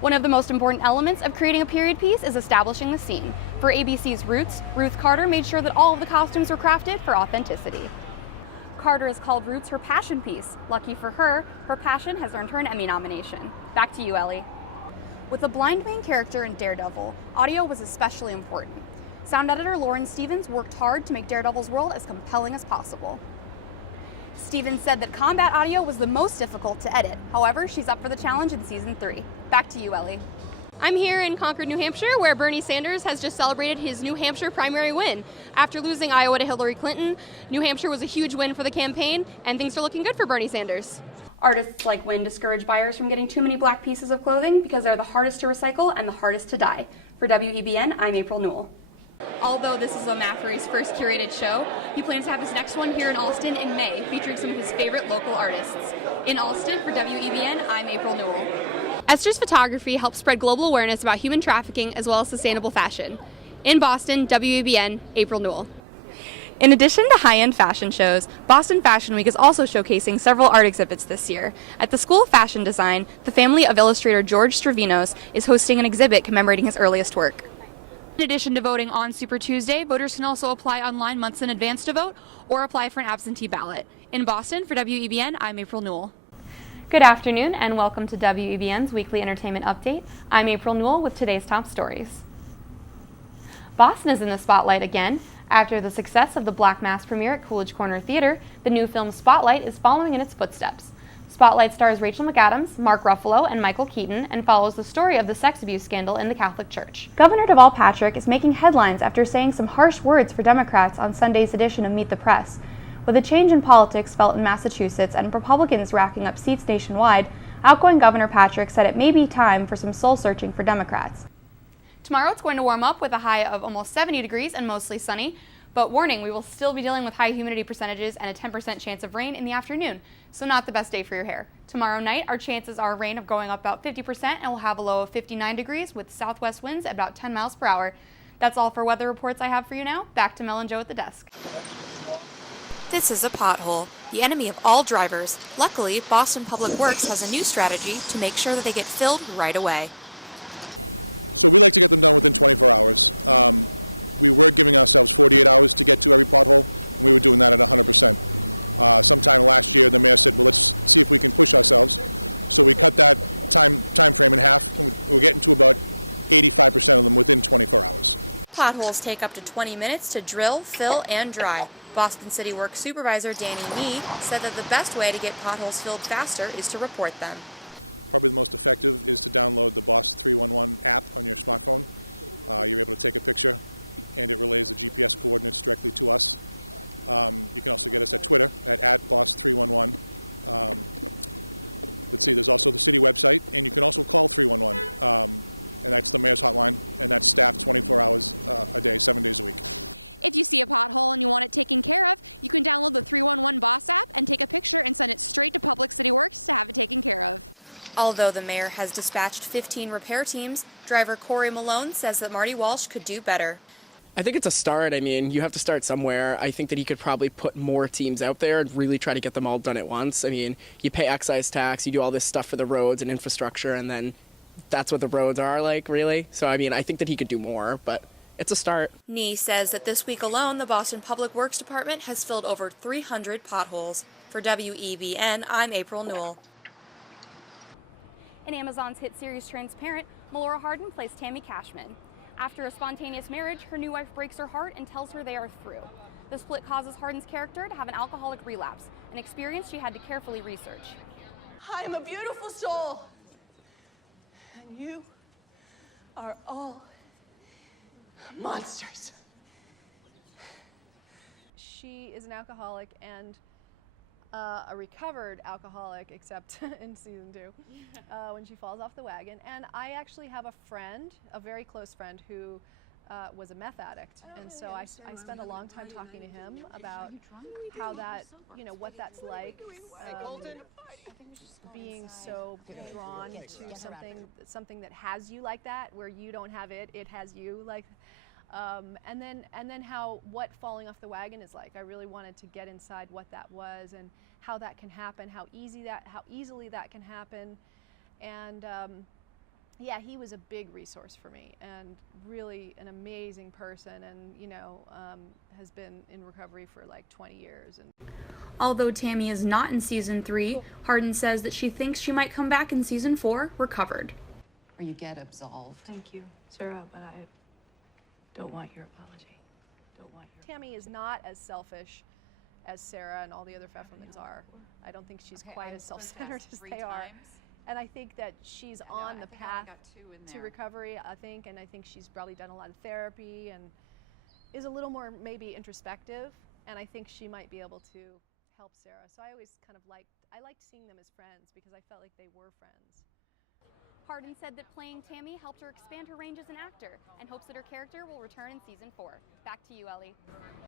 One of the most important elements of creating a period piece is establishing the scene. For ABC's Roots, Ruth Carter made sure that all of the costumes were crafted for authenticity. Carter has called Roots her passion piece. Lucky for her, her passion has earned her an Emmy nomination. Back to you, Ellie. With the blind main character in Daredevil, audio was especially important. Sound editor Lauren Stevens worked hard to make Daredevil's world as compelling as possible. Stevens said that combat audio was the most difficult to edit. However, she's up for the challenge in season 3. Back to you, Ellie. I'm here in Concord, New Hampshire, where Bernie Sanders has just celebrated his New Hampshire primary win. After losing Iowa to Hillary Clinton, New Hampshire was a huge win for the campaign, and things are looking good for Bernie Sanders. Artists like Wynn discourage buyers from getting too many black pieces of clothing because they're the hardest to recycle and the hardest to dye. For WEBN, I'm April Newell. Although this is O'Maffrey's first curated show, he plans to have his next one here in Allston in May, featuring some of his favorite local artists. In Allston, for WEBN, I'm April Newell. Esther's photography helps spread global awareness about human trafficking as well as sustainable fashion. In Boston, WEBN, April Newell. In addition to high-end fashion shows, Boston Fashion Week is also showcasing several art exhibits this year. At the School of Fashion Design, the family of illustrator George Stravinos is hosting an exhibit commemorating his earliest work. In addition to voting on Super Tuesday, voters can also apply online months in advance to vote or apply for an absentee ballot. In Boston, for WEBN, I'm April Newell. Good afternoon and welcome to WEBN's Weekly Entertainment Update. I'm April Newell with today's top stories. Boston is in the spotlight again. After the success of the Black Mass premiere at Coolidge Corner Theater, the new film Spotlight is following in its footsteps. Spotlight stars Rachel McAdams, Mark Ruffalo, and Michael Keaton, and follows the story of the sex abuse scandal in the Catholic Church. Governor Deval Patrick is making headlines after saying some harsh words for Democrats on Sunday's edition of Meet the Press. With a change in politics felt in Massachusetts and Republicans racking up seats nationwide, outgoing Governor Patrick said it may be time for some soul-searching for Democrats. Tomorrow it's going to warm up with a high of almost 70 degrees and mostly sunny. But warning, we will still be dealing with high humidity percentages and a 10% chance of rain in the afternoon, so not the best day for your hair. Tomorrow night, our chances are rain of going up about 50% and we'll have a low of 59 degrees with southwest winds at about 10 miles per hour. That's all for weather reports I have for you now. Back to Mel and Joe at the desk. This is a pothole, the enemy of all drivers. Luckily, Boston Public Works has a new strategy to make sure that they get filled right away. Potholes take up to 20 minutes to drill, fill, and dry. Boston City Works Supervisor Danny Nee said that the best way to get potholes filled faster is to report them. Although the mayor has dispatched 15 repair teams, driver Corey Malone says that Marty Walsh could do better. I think it's a start. I mean, you have to start somewhere. I think that he could probably put more teams out there and really try to get them all done at once. I mean, you pay excise tax, you do all this stuff for the roads and infrastructure, and then that's what the roads are like, really. So, I mean, I think that he could do more, but it's a start. Nee says that this week alone, the Boston Public Works Department has filled over 300 potholes. For WEBN, I'm April Newell. In Amazon's hit series Transparent, Melora Hardin plays Tammy Cashman. After a spontaneous marriage, her new wife breaks her heart and tells her they are through. The split causes Hardin's character to have an alcoholic relapse, an experience she had to carefully research. I am a beautiful soul, and you are all monsters. She is an alcoholic and a recovered alcoholic, except in season 2, when she falls off the wagon. And I actually have a friend, a very close friend, who was a meth addict. And so I spent a long time talking to him about how that, what that's like, being so drawn to something that has you like that, where you don't have it, it has you like. And then what falling off the wagon is like. I really wanted to get inside what that was and how that can happen, how easily that can happen, and yeah, he was a big resource for me and really an amazing person, and has been in recovery for like 20 years. And Although Tammy is not in season 3, Hardin says that she thinks she might come back in season 4 recovered. Or you get absolved. Thank you, Sarah, but I don't want your apology. Don't want your. Tammy is not as selfish as Sarah and all the other Pfeffermans are. I don't think she's quite as self-centered as they are. And I think that she's on the path to recovery, I think, and I think she's probably done a lot of therapy and is a little more maybe introspective, and I think she might be able to help Sarah. So I always kind of liked seeing them as friends because I felt like they were friends. Hardin said that playing Tammy helped her expand her range as an actor and hopes that her character will return in season 4. Back to you, Ellie.